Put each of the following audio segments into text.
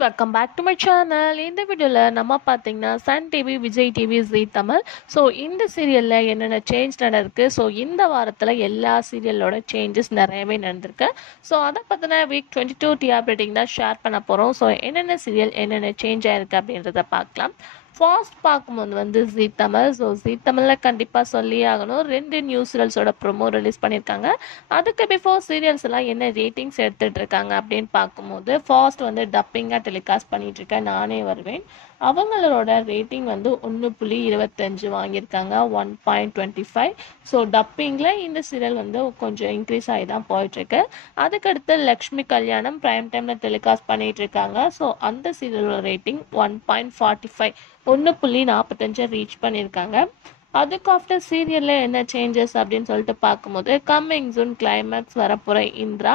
Welcome back to my channel. இந்த வீடியோவில் நம்ம பார்த்தீங்கன்னா Sun TV, Vijay TV, Zee Tamil. So இந்த சீரியலில் என்னென்ன சேஞ்ச் நடந்திருக்கு, ஸோ இந்த வாரத்தில் எல்லா சீரியலோட சேஞ்சஸ் நிறையவே நடந்திருக்கு. ஸோ அதை பற்றின வீக் 22 டிஆர் ரேட்டிங் தான் ஷேர் பண்ண போகிறோம். ஸோ என்னென்ன சீரியல் என்னென்ன சேஞ்ச் ஆயிருக்கு அப்படின்றத பார்க்கலாம். ஃபாஸ்ட் பார்க்கும்போது ஜீ தமிழ். ஸோ ஜீ தமிழில் கண்டிப்பாக சொல்லி ஆகணும், 2 நியூ சீரியல்ஸோட ப்ரொமோ ரிலீஸ் பண்ணியிருக்காங்க. அதுக்கு பிஃபோர் சீரியல்ஸ் எல்லாம் என்ன ரேட்டிங்ஸ் எடுத்துகிட்டு இருக்காங்க அப்படின்னு பார்க்கும்போது ஃபாஸ்ட் டப்பிங்காக டெலிகாஸ்ட் பண்ணிட்டு இருக்கேன் நானே வருவேன். அவங்களோட ரேட்டிங் 1.25 வாங்கியிருக்காங்க, 1.25. ஸோ டப்பிங்கில் இந்த சீரியல் கொஞ்சம் இன்க்ரீஸ் ஆகி தான் போயிட்டுருக்கு. அதுக்கடுத்து லக்ஷ்மி கல்யாணம் ப்ரைம் டைமில் டெலிகாஸ்ட் பண்ணிட்டு இருக்காங்க. ஸோ அந்த சீரியலோட ரேட்டிங் 1.45, 1.45 ரீச் பண்ணியிருக்காங்க. அதுக்கு ஆஃப்டர் சீரியலில் என்ன சேஞ்சஸ் அப்படின்னு சொல்லிட்டு பார்க்கும்போது கம்மிங் ஜூன் கிளைமேக்ஸ் வரப்போகிற இந்திரா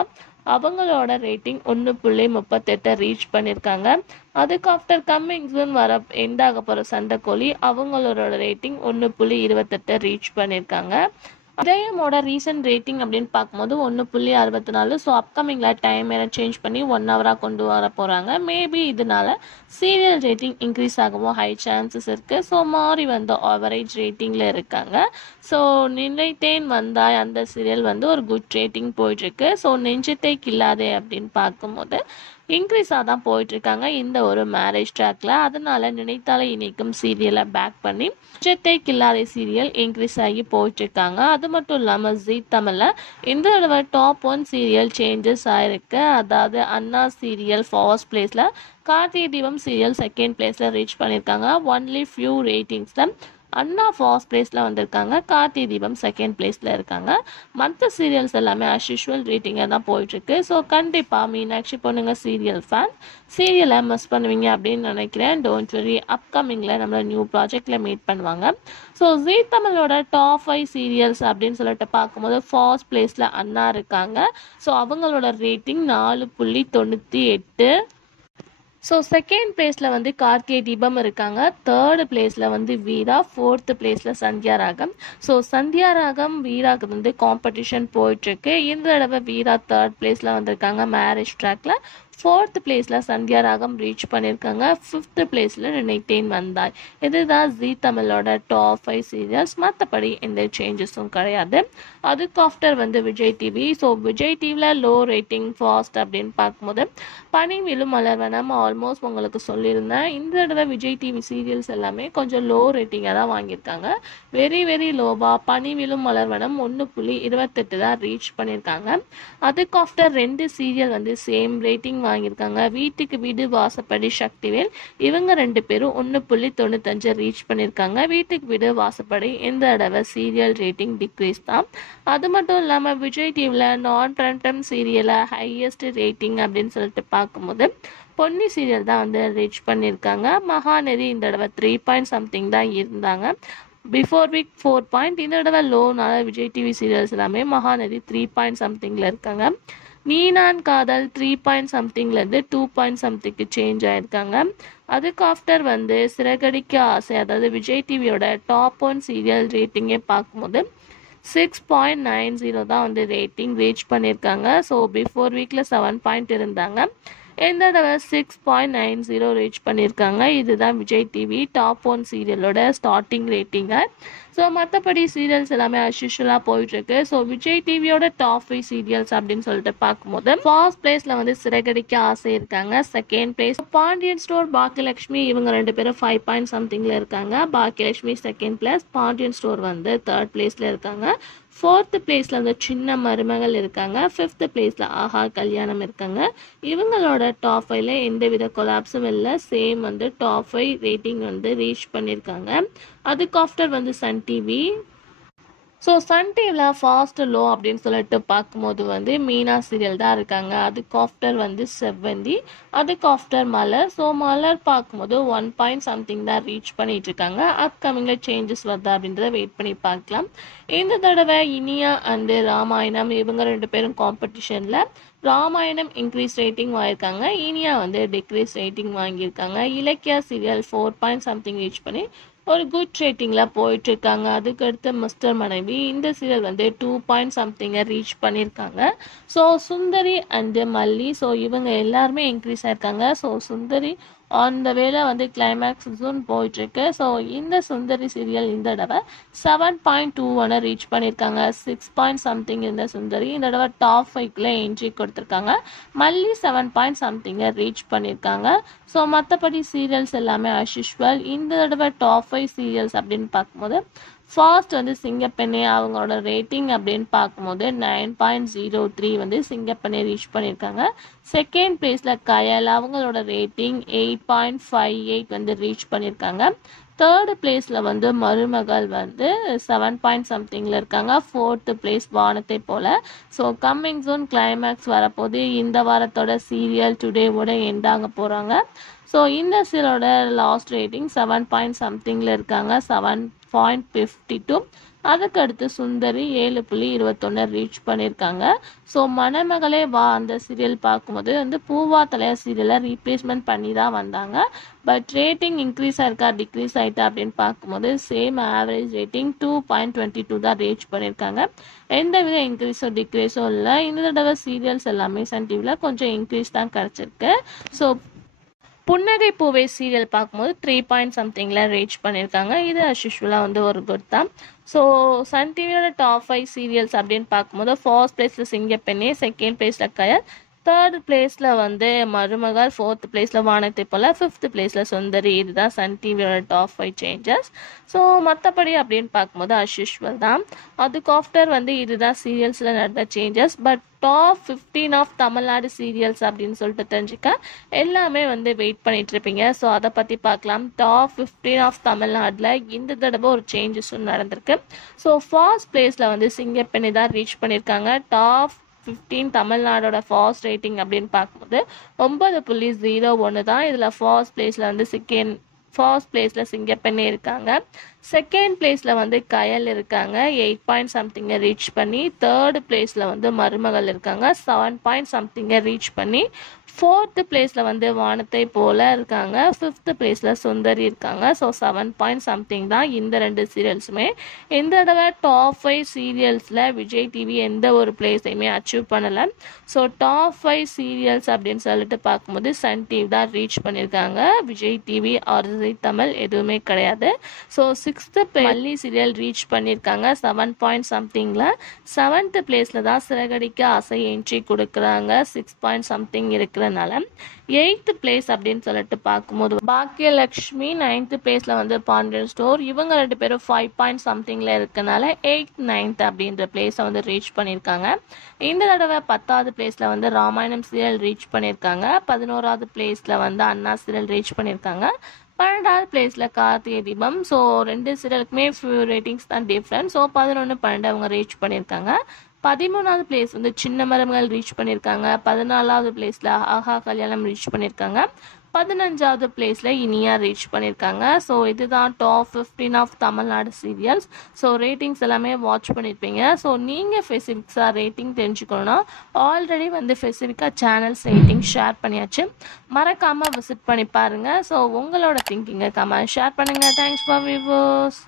அவங்களோட ரேட்டிங் 1.38 ரீச் பண்ணியிருக்காங்க. அதுக்கு ஆஃப்டர் கம்மிங் ஜூன் வர எண்ட் ஆக போகிற சண்டைக்கோழி அவங்களோட ரேட்டிங் 1.28 ரீச் பண்ணியிருக்காங்க. இதயமோட ரீசன்ட் ரேட்டிங் அப்படின்னு பார்க்கும்போது 1.64. ஸோ அப்கமிங்கில் டைம் எல்லாம் சேஞ்ச் பண்ணி 1 ஹவராக கொண்டு வர போகிறாங்க. மேபி இதனால சீரியல் ரேட்டிங் இன்க்ரீஸ் ஆகவும் ஹை சான்சஸ் இருக்குது. ஸோ மாறி ஆவரேஜ் ரேட்டிங்கில் இருக்காங்க. ஸோ நினைத்தேன் வந்தாய் அந்த சீரியல் ஒரு குட் ரேட்டிங் போயிட்டுருக்கு. ஸோ நெஞ்சத்தை கில்லாதே அப்படின்னு பார்க்கும்போது இன்க்ரீஸாக தான் போயிட்டுருக்காங்க இந்த ஒரு மேரேஜ் ட்ராக்ல. அதனால நினைத்தாலே இணைக்கும் சீரியலை பேக் பண்ணி நெஞ்சத்தை கில்லாதே சீரியல் இன்க்ரீஸ் ஆகி போயிட்டுருக்காங்க. அது மட்டும் இல்லாமல் ஜீ தமிழில் இந்த தடவை டாப் 1 சீரியல் சேஞ்சஸ் ஆயிருக்கு. அதாவது அண்ணா சீரியல் ஃபர்ஸ்ட் பிளேஸில், கார்த்திகை தீபம் சீரியல் செகண்ட் பிளேஸில் ரீச் பண்ணியிருக்காங்க. ஒன்லி ஃபியூ ரேட்டிங்ஸில் அண்ணா ஃபர்ஸ்ட் பிளேஸில் வந்திருக்காங்க, கார்த்திகை தீபம் செகண்ட் பிளேஸில் இருக்காங்க. மற்ற சீரியல்ஸ் எல்லாமே ஆஸ் யூஷுவல் ரேட்டிங்காக தான் போயிட்டுருக்கு. ஸோ கண்டிப்பாக மீனாட்சி பொண்ணுங்க சீரியல் ஃபேன் சீரியலை மிஸ் பண்ணுவீங்க அப்படின்னு நினைக்கிறேன். டோன்ட் வரி, அப்கமிங்கில் நம்மளோட நியூ ப்ராஜெக்டில் மீட் பண்ணுவாங்க. ஸோ ஜீ தமிழோட டாப் 5 சீரியல்ஸ் அப்படின்னு சொல்லிட்டு பார்க்கும்போது ஃபர்ஸ்ட் பிளேஸில் அண்ணா இருக்காங்க. ஸோ அவங்களோட ரேட்டிங் 4.98. ஸோ செகண்ட் பிளேஸில் கார்த்திகை தீபம் இருக்காங்க. தேர்டு பிளேஸில் வீரா, ஃபோர்த்து பிளேஸில் சந்தியா ராகம். ஸோ சந்தியா ராகம் வீராக்கு காம்படிஷன் போயிட்டுருக்கு. இந்த தடவை வீரா தேர்ட் பிளேஸில் வந்திருக்காங்க மேரேஜ் ட்ராக்ல. ஃபோர்த் பிளேஸில் சந்தியா ராகம் ரீச் பண்ணியிருக்காங்க. ஃபிஃப்த்து பிளேஸில் நினைத்தேன் வந்தாய். இதுதான் ஜீ தமிழோட டாப் 5 சீரியல்ஸ். மற்றபடி எந்த சேஞ்சஸும் கிடையாது. அதுக்கு after Vijay TV. So Vijay டிவியில் லோ ரேட்டிங் ஃபாஸ்ட் அப்படின்னு பார்க்கும்போது பனிவிலும் மலர்வனம் ஆல்மோஸ்ட் உங்களுக்கு சொல்லியிருந்தேன். இந்த தடவை விஜய் டிவி சீரியல்ஸ் எல்லாமே கொஞ்சம் லோ ரேட்டிங்காக தான் வாங்கியிருக்காங்க. வெரி வெரி லோவாக பனிவிலும் மலர்வனம் 1.28 தான் ரீச் பண்ணியிருக்காங்க. அதுக்கு ஆஃப்டர் 2 சீரியல் சேம் ரேட்டிங் வாங்கியிருக்காங்க. வீட்டுக்கு வீடு வாசப்படி சக்திவேல் இவங்க 2 பேரும் 1.95 ரீச் பண்ணியிருக்காங்க. வீட்டுக்கு வீடு வாசப்படி இந்த தடவை சீரியல் ரேட்டிங் டிக்ரீஸ் தான். அது மட்டும் இல்லாமல் விஜய் டிவியில் நான் பிரைம் டைம் சீரியலை ஹையஸ்ட் ரேட்டிங் அப்படின்னு சொல்லிட்டு பார்க்கும்போது பொன்னி சீரியல் தான் ரீச் பண்ணியிருக்காங்க. மகாநதி இந்த தடவை 3 something தான் இருந்தாங்க. Before week 4. இந்த தடவை லோனால விஜய் டிவி சீரியல்ஸ் எல்லாமே மகாநதி 3 something இருக்காங்க. நீ நான் காதல் 3 somethingலேருந்து 2 somethingக்கு சேஞ்ச் ஆயிருக்காங்க. அதுக்கு ஆஃப்டர் சிறகடிக்க ஆசை, அதாவது விஜய் டிவியோட டாப் 1 சீரியல் ரேட்டிங்கே பார்க்கும்போது 6.90 தான் ரேட்டிங் ரீச் பண்ணியிருக்காங்க. ஸோ பிஃபோர் வீக்கில் 7 இருந்தாங்க. இந்த தடவை 6.90 ரீச் பண்ணியிருக்காங்க. இதுதான் விஜய் டிவி டாப் 1 சீரியலோட ஸ்டார்டிங் ரேட்டிங்கு. ஸோ மற்றபடி சீரியல்ஸ் எல்லாமே அஸ் யூஷுவலாக போயிட்டுருக்கு. ஸோ விஜய் டிவியோட டாப் 5 சீரியல்ஸ் அப்படின்னு சொல்லிட்டு பார்க்கும்போது ஃபர்ஸ்ட் பிளேஸில் சிறகடிக்க ஆசை இருக்காங்க. Second place Pandian Store, Baakiyalakshmi இவங்க 2 பேரும் 5 somethingல இருக்காங்க. Baakiyalakshmi second place, Pandian Store third பிளேஸில் இருக்காங்க. ஃபோர்த்து பிளேஸில் சின்ன மருமகள் இருக்காங்க. ஃபிஃப்த் பிளேஸில் ஆஹா கல்யாணம் இருக்காங்க. இவங்களோட டாப் 5ல எந்தவித கொலாப்ஸும் இல்லை. சேம் டாப் 5 ரேட்டிங் ரீச் பண்ணியிருக்காங்க. அதுக்கு after Sun TV. So Sun டிவியில் ஃபாஸ்ட் லோ அப்படின்னு சொல்லிட்டு பார்க்கும்போது மீனா சீரியல் தான் இருக்காங்க. அதுக்கு ஆஃப்டர் செவ்வந்தி, அதுக்கு ஆஃப்டர் மலர். ஸோ மலர் பார்க்கும்போது 1 something தான் ரீச் பண்ணிட்டு இருக்காங்க. அப்கமிங்கில் சேஞ்சஸ் வருதா அப்படின்றத வெயிட் பண்ணி பார்க்கலாம். இந்த தடவை இனியா அண்டு ராமாயணம் இவங்க 2 பேரும் காம்படிஷனில் ராமாயணம் இன்க்ரீஸ் ரேட்டிங் வாங்கியிருக்காங்க. இனியா டிக்ரீஸ் ரேட்டிங் வாங்கியிருக்காங்க. இலக்கியா சீரியல் 4 something ரீச் பண்ணி ஒரு குட் ரேட்டிங்கில் போயிட்டுருக்காங்க. அதுக்கடுத்து மிஸ்டர் மனைவி இந்த சீரியல் வந்து 2 பாயிண்ட் சம்திங்கை ரீச் பண்ணியிருக்காங்க. ஸோ சுந்தரி அண்டு மல்லி ஸோ இவங்க எல்லாருமே இன்க்ரீஸ் ஆயிருக்காங்க. ஸோ சுந்தரி அந்த வேலை வந்து கிளைமேக்ஸ் ஜூன் போயிட்டுருக்கு. ஸோ இந்த சுந்தரி சீரியல் இந்த தடவை 7.21 ரீச் பண்ணியிருக்காங்க. 6 பாயிண்ட் சம்திங் இருந்த சுந்தரி இந்த தடவை டாப் 5க்குள்ளே என்ட்ரி கொடுத்துருக்காங்க. மல்லி 7 பாயிண்ட் சம்திங்கை ரீச் பண்ணியிருக்காங்க. ஸோ மற்றபடி சீரியல்ஸ் எல்லாமே as usual. இந்த தடவை டாப் 5 சீரியல்ஸ் அப்படின்னு பார்க்கும்போது ஃபர்ஸ்ட் வந்து சிங்கப்பெண்ணே அவங்களோட ரேட்டிங் அப்படின்னு பார்க்கும்போது 9.03 வந்து சிங்கப்பெண்ணே ரீச் பண்ணியிருக்காங்க. செகண்ட் பிளேஸில் கயல் அவங்களோட ரேட்டிங் 8.58 வந்து ரீச் பண்ணியிருக்காங்க. தேர்டு பிளேஸில் வந்து மருமகள் வந்து 7 பாயிண்ட் சம்திங்கில் இருக்காங்க. ஃபோர்த்து பிளேஸ் வானத்தை போல். ஸோ கம்மிங் சூன் கிளைமேக்ஸ் வரப்போது இந்த வாரத்தோட சீரியல் டுடேவோட எண்ட் ஆக போகிறாங்க. ஸோ இந்த சீரியலோட லாஸ்ட் ரேட்டிங் 7 பாயிண்ட் சம்திங்கில் இருக்காங்க. 7.52. அதுக்கடுத்து சுந்தரி 7.21 ரீச் பண்ணியிருக்காங்க. ஸோ மணமகளே வா அந்த சீரியல் பார்க்கும்போது வந்து பூவா தலையா சீரியலை ரீப்ளேஸ்மெண்ட் பண்ணி தான் வந்தாங்க. பட் ரேட்டிங் இன்க்ரீஸ் ஆயிருக்கா டிக்ரீஸ் ஆகிட்டா அப்படின்னு பார்க்கும்போது சேம் ஆவரேஜ் ரேட்டிங் 2.22 தான் ரீச் பண்ணியிருக்காங்க. எந்த வித இன்க்ரீஸோ டிக்ரீஸோ இல்லை. இந்த தடவை சீரியல்ஸ் எல்லாமே சன் டிவியில் கொஞ்சம் இன்க்ரீஸ் தான் கிடச்சிருக்கு. ஸோ புன்னகை பூவே சீரியல் பார்க்கும்போது 3 பாயிண்ட் சம்திங்கில் ரீச் பண்ணியிருக்காங்க. இது அஸ்யூஷுவலாக வந்து ஒரு குட் தான். ஸோ சன் டிவியோட டாப் 5 சீரியல்ஸ் அப்படின்னு பார்க்கும்போது ஃபர்ஸ்ட் பிளேஸில் சிங்கப்பெண்ணே, செகண்ட் பிளேஸில் கயல், தேர்ட் பிளேஸில் வந்து மருமகள், ஃபோர்த் பிளேஸில் வானத்தை போல், ஃபிஃப்த் பிளேஸில் சுந்தரி. இதுதான் சன் டிவியோட டாப் 5 சேஞ்சஸ். ஸோ மற்றபடி அப்படின்னு பார்க்கும்போது அஸ்யூஷுவல் தான். அதுக்கு ஆஃப்டர் வந்து இதுதான் சீரியல்ஸில் நடந்த changes. But top 15 of Tamil Nadu serials அப்படின்னு சொல்லிட்டு தெரிஞ்சுக்க எல்லாமே வந்து வெயிட் பண்ணிட்டு இருப்பீங்க. ஸோ அதை பற்றி பார்க்கலாம். டாப் 15 ஆஃப் தமிழ்நாட்டில் இந்த தடவை ஒரு சேஞ்சஸும் நடந்திருக்கு. ஸோ ஃபர்ஸ்ட் பிளேஸில் வந்து சிங்கப்பெண்ணை தான் ரீச் பண்ணியிருக்காங்க. டாப் 15 தமிழ்நாடோட ஃபாஸ்ட் ரேட்டிங் அப்படின்னு பார்க்கும்போது 9.01 தான். இதில் ஃபர்ஸ்ட் பிளேஸில் வந்து ஃபர்ஸ்ட் பிளேஸில் சிங்கப்பெண்ணே இருக்காங்க. செகண்ட் பிளேஸில் வந்து கயல் இருக்காங்க 8 பாயிண்ட் சம்திங்கை ரீச் பண்ணி. தேர்டு பிளேஸில் வந்து மருமகள் இருக்காங்க 7 பாயிண்ட் சம்திங்கை ரீச் பண்ணி. ஃபோர்த்து பிளேஸில் வந்து வானத்தை போல இருக்காங்க. ஃபிஃப்த்து பிளேஸில் சுந்தரி இருக்காங்க. ஸோ 7 பாயிண்ட் சம்திங் தான் இந்த ரெண்டு சீரியல்ஸுமே. இந்த தடவை டாப் 5 சீரியல்ஸில் விஜய் டிவி எந்த ஒரு பிளேஸையுமே அச்சீவ் பண்ணலை. ஸோ டாப் 5 சீரியல்ஸ் அப்படின்னு சொல்லிட்டு பார்க்கும்போது சன் டிவி தான் ரீச் பண்ணியிருக்காங்க. விஜய் டிவி ஆர் ஜீ தமிழ் எதுவுமே கிடையாது. ஸோ 6th மல்லி சீரியல் ரீச் பண்ணியிருக்காங்க 7 பாயிண்ட் சம்திங்கில். 7th பிளேஸில் தான் சிறகடிக்க ஆசை என்ட்ரி கொடுக்குறாங்க 6 பாயிண்ட் சம்திங் இருக்கிறனால. 8th பிளேஸ் அப்படின்னு சொல்லிட்டு பார்க்கும்போது பாக்கியலட்சுமி, 9th பிளேஸில் வந்து பாண்டியன் ஸ்டோர், இவங்க ரெண்டு பேரும் 5 பாயிண்ட் சம்திங்கில் இருக்கனால 8th 9th அப்படின்ற பிளேஸை வந்து ரீச் பண்ணியிருக்காங்க. இந்த தடவை 10th பிளேஸில் வந்து ராமாயணம் சீரியல் ரீச் பண்ணியிருக்காங்க. 11th பிளேஸில் வந்து அண்ணா சீரியல் ரீச் பண்ணியிருக்காங்க. 12th பிளேஸில் கார்த்திகை தீபம். ஸோ ரெண்டு சீரியலுக்குமே ரேட்டிங்ஸ் தான் டிஃப்ரெண்ட். ஸோ 11, 12 அவங்க ரீச் பண்ணியிருக்காங்க. 13th பிளேஸ் வந்து சின்ன மருமகள் ரீச் பண்ணியிருக்காங்க. 14th பிளேஸில் ஆஹா கல்யாணம் ரீச் பண்ணியிருக்காங்க. 15th பிளேஸில் இனியா ரீச் பண்ணியிருக்காங்க. ஸோ இதுதான் top 15 of Tamil Nadu serials. So ratings எல்லாமே வாட்ச் பண்ணியிருப்பீங்க. ஸோ நீங்கள் ஸ்பெசிஃபிக்ஸாக ரேட்டிங் தெரிஞ்சுக்கணுன்னா ஆல்ரெடி வந்து ஸ்பெசிஃபிக்காக சேனல்ஸ் ரேட்டிங் ஷேர் பண்ணியாச்சு. மறக்காமல் விசிட் பண்ணி பாருங்கள். ஸோ உங்களோட திங்கிங்கை கமெண்ட் ஷேர் பண்ணுங்கள். Thanks for viewers.